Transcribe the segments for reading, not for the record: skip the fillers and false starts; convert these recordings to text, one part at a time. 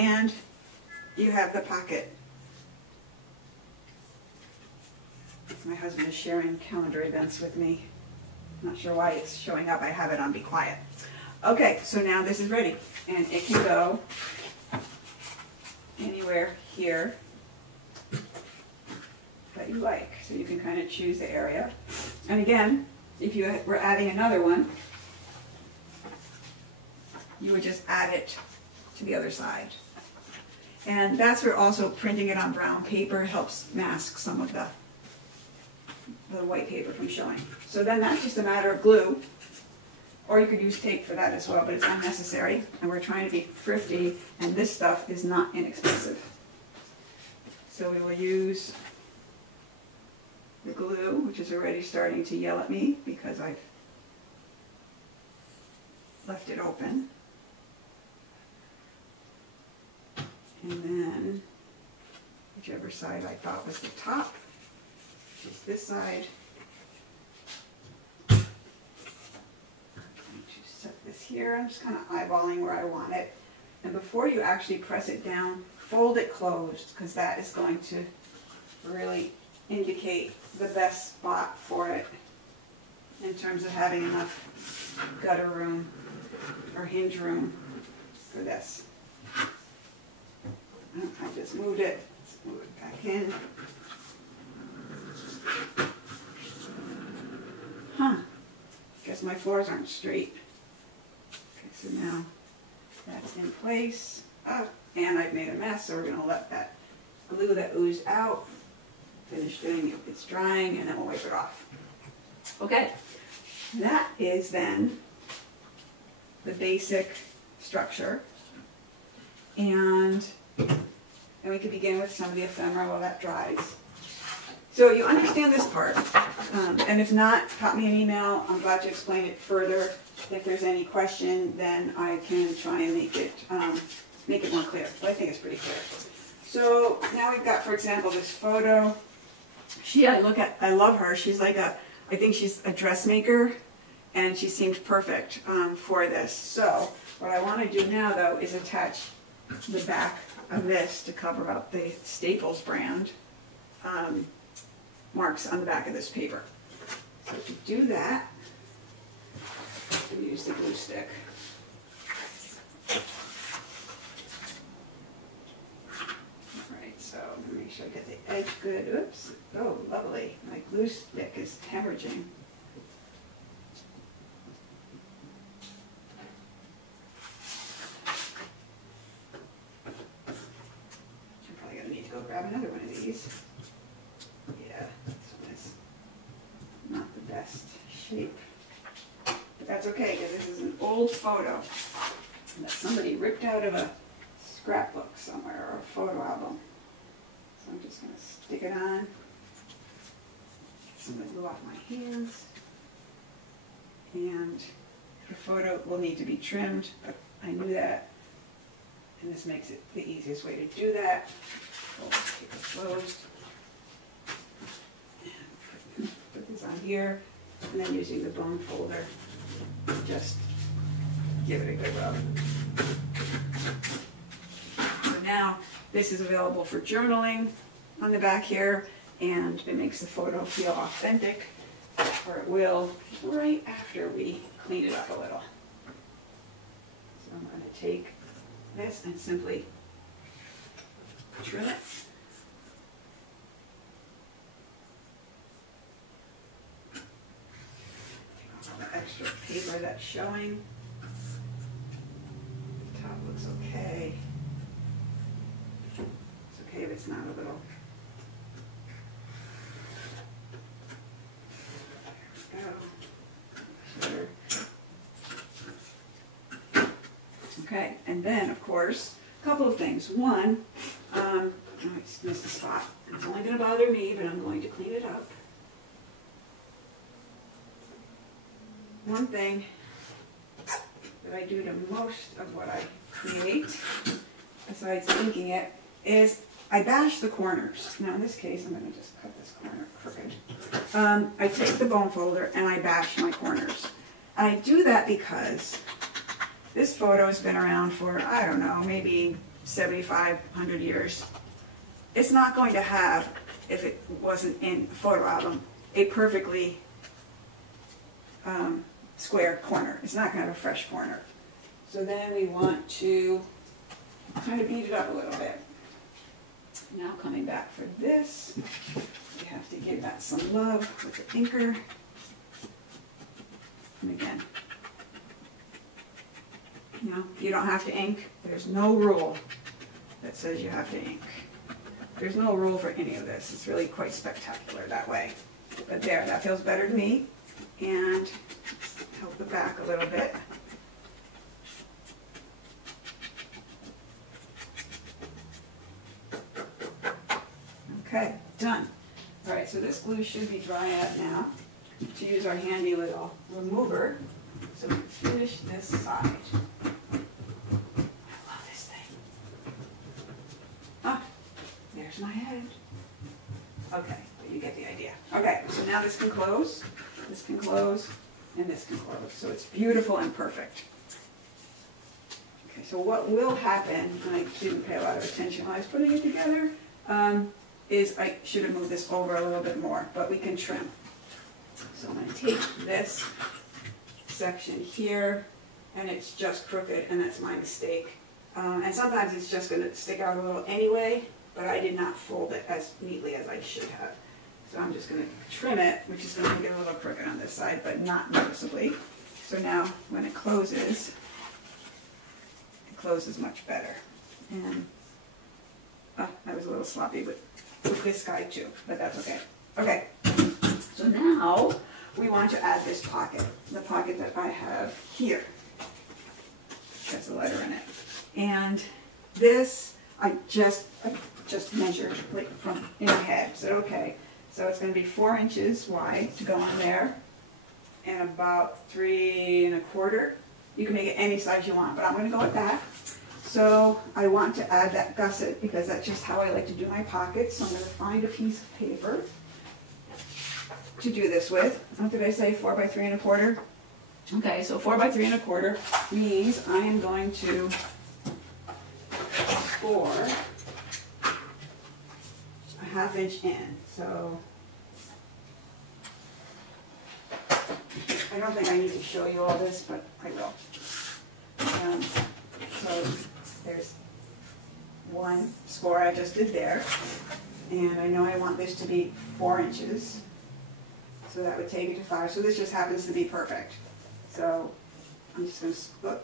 And you have the pocket. My husband is sharing calendar events with me. I'm not sure why it's showing up. I have it on Be Quiet. Okay, so now this is ready. And it can go anywhere here that you like. So you can kind of choose the area. And again, if you were adding another one, you would just add it to the other side. And that's where also printing it on brown paper helps mask some of the white paper from showing. So then that's just a matter of glue, or you could use tape for that as well, but it's unnecessary. And we're trying to be thrifty, and this stuff is not inexpensive. So we will use the glue, which is already starting to yell at me because I've left it open. And then whichever side I thought was the top, which is this side. I'm going to set this here. I'm just kind of eyeballing where I want it. And before you actually press it down, fold it closed, because that is going to really indicate the best spot for it in terms of having enough gutter room or hinge room for this. I just moved it. Let's move it back in. Huh. Guess my floors aren't straight. Okay, so now that's in place. And I've made a mess, so we're going to let that glue that oozed out finish doing its drying, and then we'll wipe it off. Okay, that is then the basic structure. And we can begin with some of the ephemera while that dries. So you understand this part, and if not, pop me an email. I'm glad to explain it further. If there's any question, then I can try and make it more clear. But I think it's pretty clear. So now we've got, for example, this photo. I love her. She's like I think she's a dressmaker, and she seemed perfect for this. So what I want to do now, though, is attach the back of this to cover up the Staples brand marks on the back of this paper. So to do that, we use the glue stick. Alright, so make sure I get the edge good. Oops. Oh, lovely. My glue stick is hemorrhaging. I'm probably going to need to go grab another one of these. Yeah, this one is not the best shape. But that's okay, because this is an old photo that somebody ripped out of a scrapbook somewhere, or a photo album. So I'm just going to stick it on. Get some of the glue off my hands. And the photo will need to be trimmed, but I knew that. And this makes it the easiest way to do that. Hold the paper closed. And put this on here, and then using the bone folder, just give it a good rub. So now this is available for journaling on the back here, and it makes the photo feel authentic, or it will right after we clean it up a little. So I'm going to take this and simply trim it. Take off all the extra paper that's showing. The top looks okay. It's okay if it's not a little. There we go. Sure. Okay, and then of course, a couple of things. One, I just missed a spot. It's only going to bother me, but I'm going to clean it up. One thing that I do to most of what I create, besides inking it, is I bash the corners. Now in this case, I'm going to just cut this corner crooked. I take the bone folder and I bash my corners. And I do that because this photo has been around for, I don't know, maybe 7,500 years. It's not going to have, if it wasn't in a photo album, a perfectly square corner. It's not going to have a fresh corner. So then we want to kind of beat it up a little bit. Now coming back for this, we have to give that some love with the inker. And again, you know, you don't have to ink. There's no rule that says you have to ink. There's no rule for any of this. It's really quite spectacular that way. But there, that feels better to me. And help the back a little bit. Okay, done. All right, so this glue should be dry out now to use our handy little remover. So we finish this side. I love this thing. Ah, there's my head. Okay, but you get the idea. Okay, so now this can close, and this can close. So it's beautiful and perfect. Okay, so what will happen, and I didn't pay a lot of attention when I was putting it together, is I should have moved this over a little bit more, but we can trim. So I'm going to take this section here, and it's just crooked, and that's my mistake. And sometimes it's just going to stick out a little anyway, but I did not fold it as neatly as I should have. So I'm just going to trim it, which is going to make it a little crooked on this side, but not noticeably. So now when it closes much better. And that was a little sloppy with this guy too, but that's okay. Okay, so now we want to add this pocket, the pocket that I have here. Has a letter in it. And this, I just measured like from in my head. So okay, so it's going to be 4 inches wide to go on there, and about 3 1/4. You can make it any size you want, but I'm going to go with that. So I want to add that gusset because that's just how I like to do my pockets. So I'm going to find a piece of paper to do this with. What did I say? 4 by 3 1/4. Okay, so 4 by 3 1/4 means I am going to score a 1/2 inch in. So I don't think I need to show you all this, but I will. So there's one score I just did there, and I know I want this to be 4 inches, so that would take it to 5. So this just happens to be perfect. So I'm just going to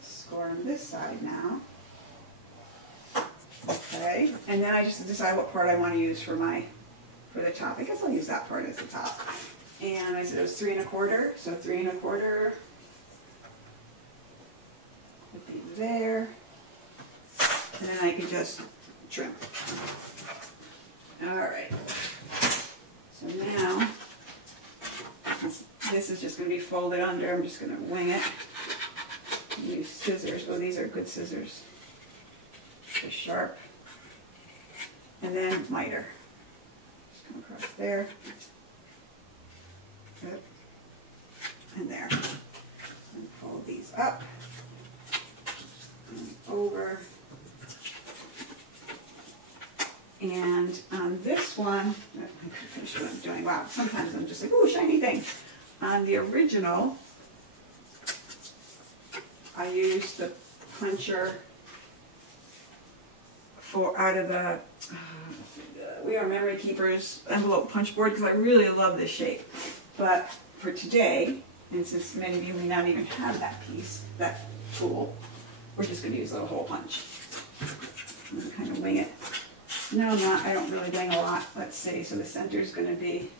score on this side now. Okay, and then I just decide what part I want to use for the top. I guess I'll use that part as the top. And I said it was 3 1/4, so 3 1/4 would be there. And then I can just trim. All right. So now, this is just going to be folded under. I'm just going to wing it. Use scissors. Oh, these are good scissors. They're sharp. And then miter. Just come across there. Good. And there. And fold these up. And over. And on this one, I could finish what I'm doing. Wow, sometimes I'm just like, ooh, shiny thing. On the original, I used the puncher out of the We Are Memory Keepers envelope punch board because I really love this shape. But for today, and since many of you may not even have that piece, that tool, we're just going to use a little hole punch. I'm going to kind of wing it. No, I don't really wing a lot. Let's see, so the center is going to be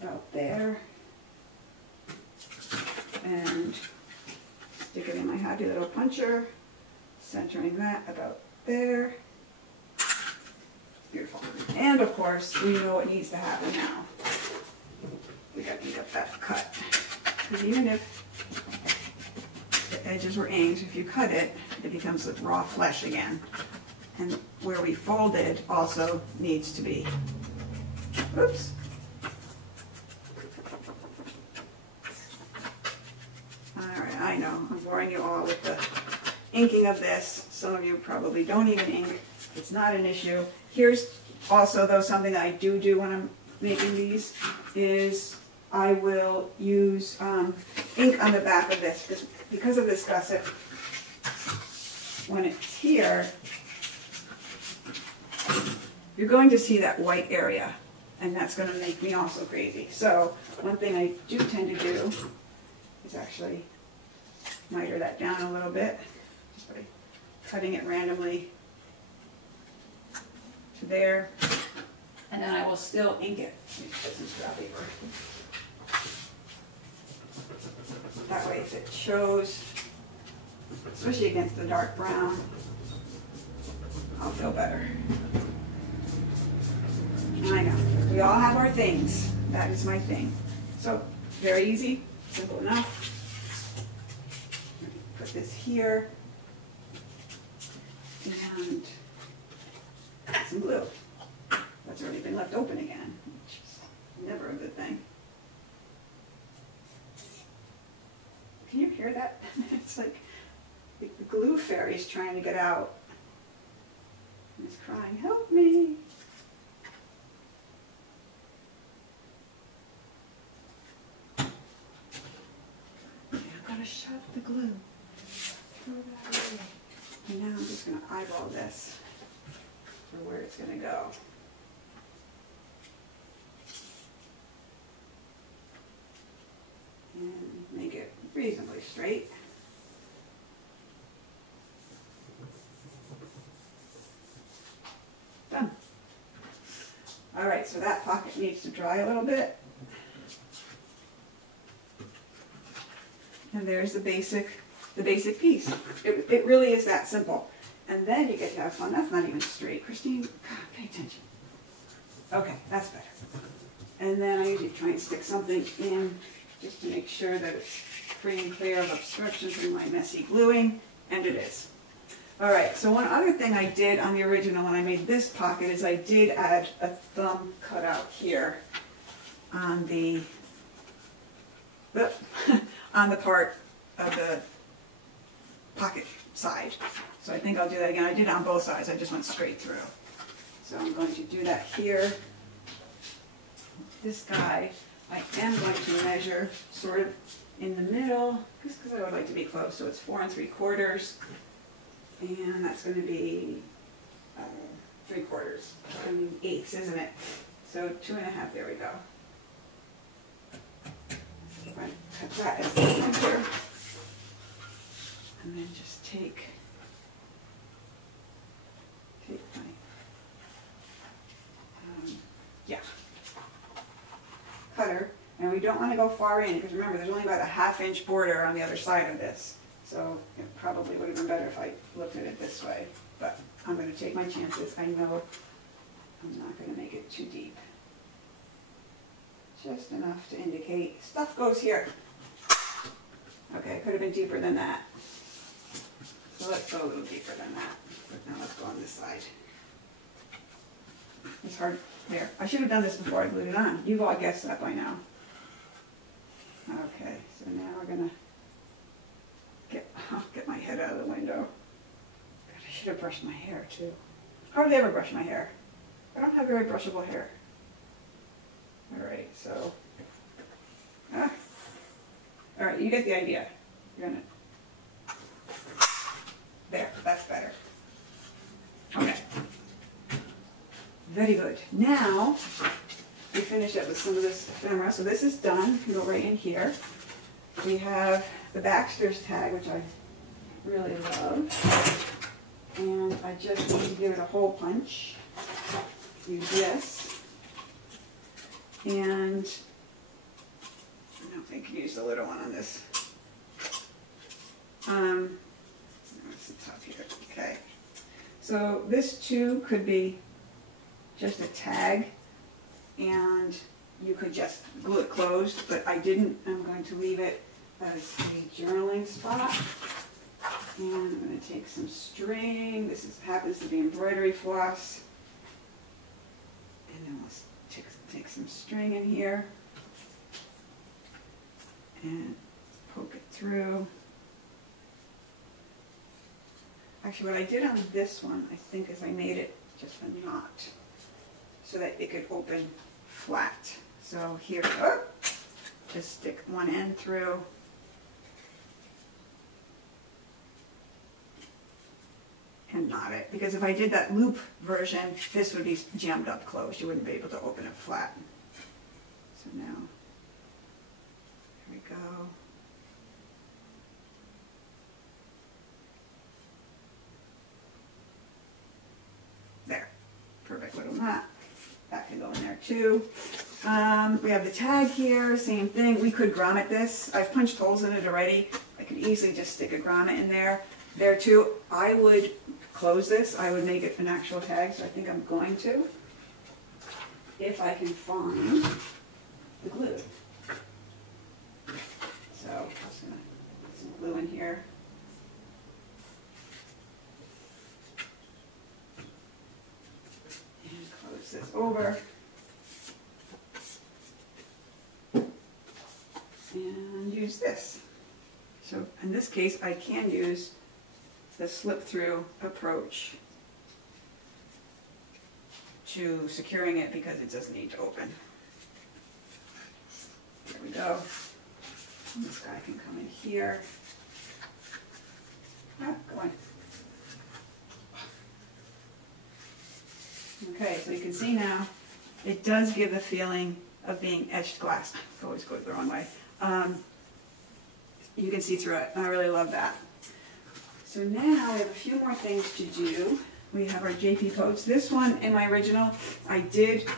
about there. And stick it in my handy little puncher, centering that about there. Beautiful. And of course, we know what needs to happen now. We got to get that cut. Because even if the edges were inked, if you cut it, it becomes like raw flesh again. And where we folded also needs to be. Oops. All right, I know, I'm boring you all with the inking of this. Some of you probably don't even ink. It's not an issue. Here's also, though, something that I do when I'm making these is I will use ink on the back of this because of this gusset. When it's here, you're going to see that white area, and that's going to make me also crazy. So one thing I do tend to do is actually miter that down a little bit, just by cutting it randomly to there, and then I will still ink it. Let me put some scrap paper. That way, if it shows, especially against the dark brown, I'll feel better. I know, we all have our things. That is my thing. So, very easy, simple enough. Put this here, and some glue. That's already been left open again, which is never a good thing. Can you hear that? It's like the glue fairy's trying to get out. He's crying, help me. I'm gonna shove the glue. Throw that away. And now I'm just gonna eyeball this for where it's gonna go. And make it reasonably straight. Done. All right, so that pocket needs to dry a little bit. And there's the basic piece. It really is that simple. And then you get to have fun. That's not even straight. Christine, God, pay attention. Okay, that's better. And then I usually try and stick something in just to make sure that it's free and clear of obstruction from my messy gluing, and it is. All right, so one other thing I did on the original when I made this pocket is I did add a thumb cutout here on the on the part of the pocket side. So I think I'll do that again. I did it on both sides. I just went straight through. So I'm going to do that here. This guy, I am going to measure sort of in the middle, just because I would like to be close. So it's 4 3/4, and that's going to be 3/4. I mean 1/8, isn't it? So 2 1/2. There we go. So I'm going to cut that as the center, and then just take my cutter, and we don't want to go far in because remember there's only about a 1/2 inch border on the other side of this, so it probably would have been better if I looked at it this way, but I'm going to take my chances. I know I'm not going to make it too deep, just enough to indicate stuff goes here. Okay, it could have been deeper than that, so let's go a little deeper than that, but now let's go on this side. It's hard. There. I should have done this before I glued it on. You've all guessed that by now. Okay, so now we're going to get my head out of the window. God, I should have brushed my hair too. Hardly ever brush my hair. I don't have very brushable hair. Alright, so. Alright, you get the idea. You're going to. There, that's better. Okay. Very good. Now, we finish up with some of this ephemera. So this is done. You can go right in here. We have the Baxter's tag, which I really love. And I just need to give it a hole punch. Use this. And I don't think you use the little one on this. That's the top here. Okay. So this too could be just a tag, and you could just glue it closed, but I didn't. I'm going to leave it as a journaling spot. And I'm going to take some string. This happens to be embroidery floss. And then let's take some string in here and poke it through. Actually, what I did on this one, I think, is I made it just a knot so that it could open flat. So here, oh, just stick one end through. And knot it, because if I did that loop version, this would be jammed up closed. You wouldn't be able to open it flat. So now, here we go. There, perfect little knot. That can go in there too. We have the tag here, same thing. We could grommet this. I've punched holes in it already. I could easily just stick a grommet in there. There too, I would close this. I would make it an actual tag, so I think I'm going to, if I can find the glue. So I'm just going to put some glue in here. And close this over. And use this. So in this case, I can use the slip through approach to securing it because it doesn't need to open. There we go. And this guy can come in here. Ah, go on. Okay, so you can see now it does give the feeling of being etched glass. It always goes the wrong way. You can see through it, and I really love that. So now we have a few more things to do. We have our JP coats. This one, in my original, I did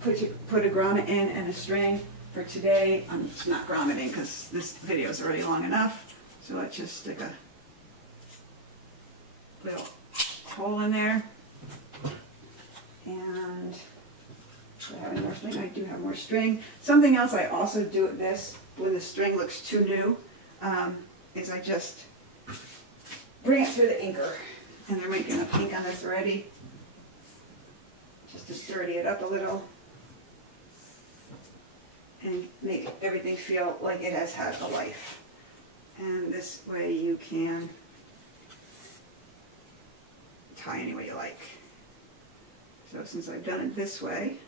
put a grommet in and a string. For today, I'm not grommeting because this video is already long enough. So let's just stick a little hole in there. And do I have any more string? I do have more string. Something else I also do with this, when the string looks too new, is I just bring it through the inker. And they're making enough ink on this already. Just to dirty it up a little. And make everything feel like it has had a life. And this way you can tie any way you like. So since I've done it this way,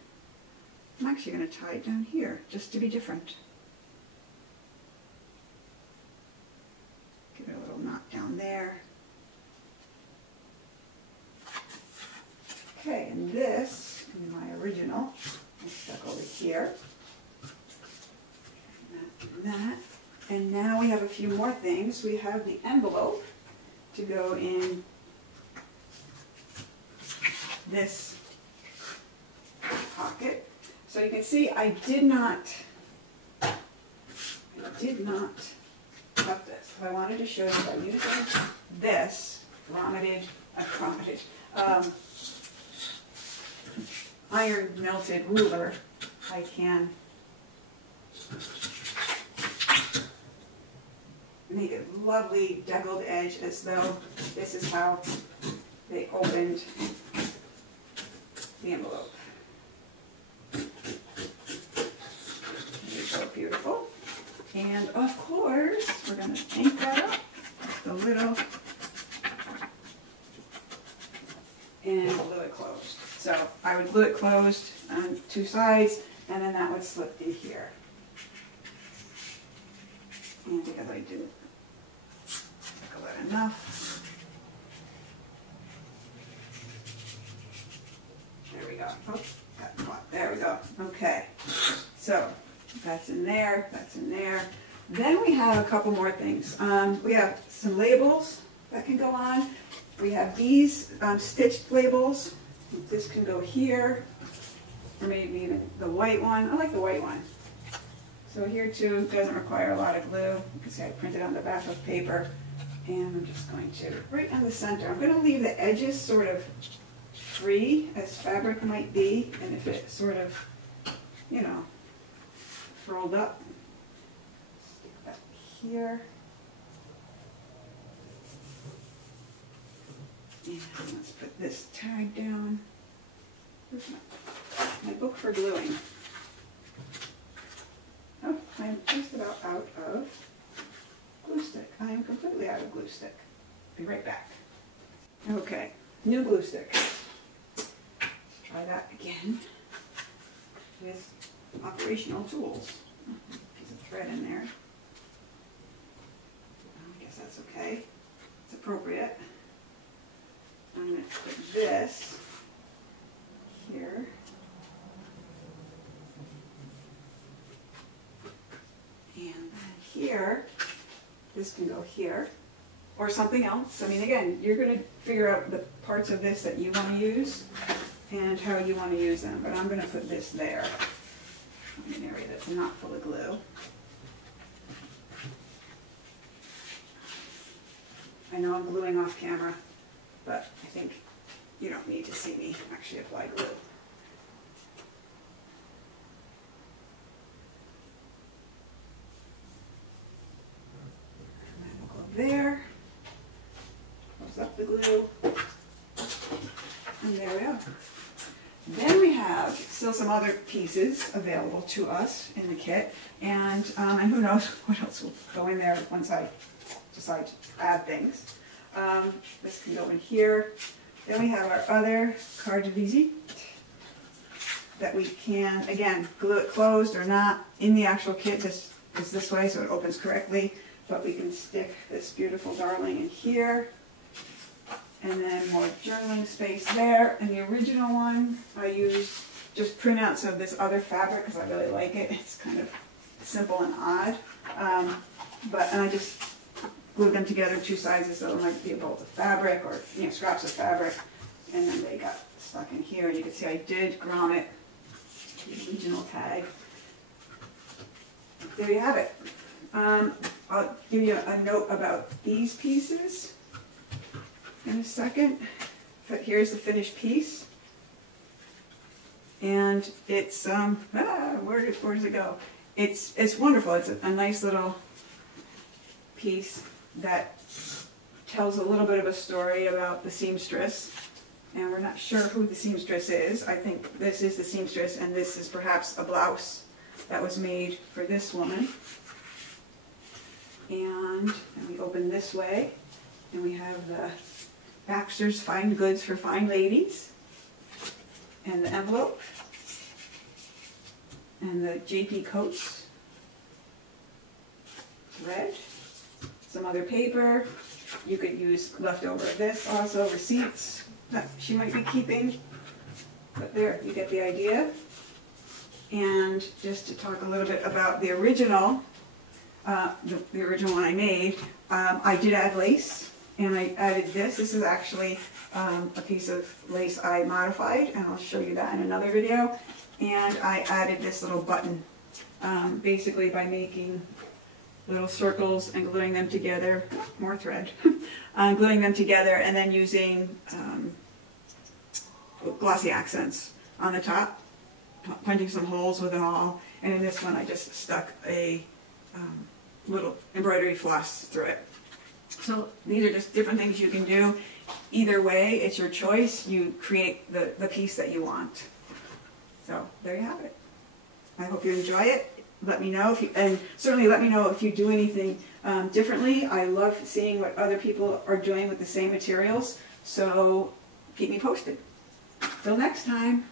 I'm actually going to tie it down here, just to be different. Give it a little knot down there. Okay, and this, in my original, is stuck over here. And that. And now we have a few more things. We have the envelope to go in this pocket. So you can see I did not cut this. I wanted to show you by using this iron melted ruler, I can make a lovely deckled edge as though this is how they opened the envelope. There you go, beautiful. And of course, we're going to ink that up, the little, and glue it closed. So I would glue it closed on two sides, and then that would slip in here. And because I didn't glue it enough, there we go. Oh, got caught. There we go. Okay. So that's in there. That's in there. Then we have a couple more things. We have some labels that can go on. We have these stitched labels. This can go here, or maybe even the white one. I like the white one. So here too, doesn't require a lot of glue. You can see I printed on the back of paper. And I'm just going to, right on the center, I'm going to leave the edges sort of free as fabric might be. And if it sort of, you know, furled up, stick that here. And let's put this tag down. Where's my book for gluing? Oh, I'm just about out of glue stick. I am completely out of glue stick. Be right back. Okay, new glue stick. Try that again with operational tools. Piece of thread in there. I guess that's okay. It's appropriate. I'm going to put this here. And then here, this can go here. Or something else. I mean, again, you're going to figure out the parts of this that you want to use and how you want to use them. But I'm going to put this there in an area that's not full of glue. I know I'm gluing off camera, but I think you don't need to see me actually apply glue. And then we'll go there. Up the glue, and there we go. Then we have still some other pieces available to us in the kit, and who knows what else will go in there once I decide to add things. This can go in here. Then we have our other carte de visite that we can, again, glue it closed or not in the actual kit. This is this way, so it opens correctly, but we can stick this beautiful darling in here. And then more journaling space there. And the original one, I used just printouts of this other fabric because I really like it. It's kind of simple and odd. And I just glued them together two sizes, so it might be a bolt of fabric or scraps of fabric. And then they got stuck in here. You can see I did grommet the original tag. There you have it. I'll give you a note about these pieces in a second, but here's the finished piece, and it's where does it go? It's wonderful. It's a nice little piece that tells a little bit of a story about the seamstress, and we're not sure who the seamstress is. I think this is the seamstress, and this is perhaps a blouse that was made for this woman. And we open this way, and we have the Baxter's Fine Goods for Fine Ladies, and the envelope, and the JP Coats thread, some other paper. You could use leftover of this also, receipts that she might be keeping, but there, you get the idea. And just to talk a little bit about the original, the original one I made, I did add lace. And I added this. This is actually a piece of lace I modified, and I'll show you that in another video. And I added this little button, basically by making little circles and gluing them together, more thread, gluing them together, and then using glossy accents on the top, punching some holes with it all. And in this one, I just stuck a little embroidery floss through it. So these are just different things you can do. Either way, it's your choice. You create the piece that you want. So there you have it. I hope you enjoy it. Let me know if you, and certainly let me know if you do anything differently. I love seeing what other people are doing with the same materials. So keep me posted. Till next time.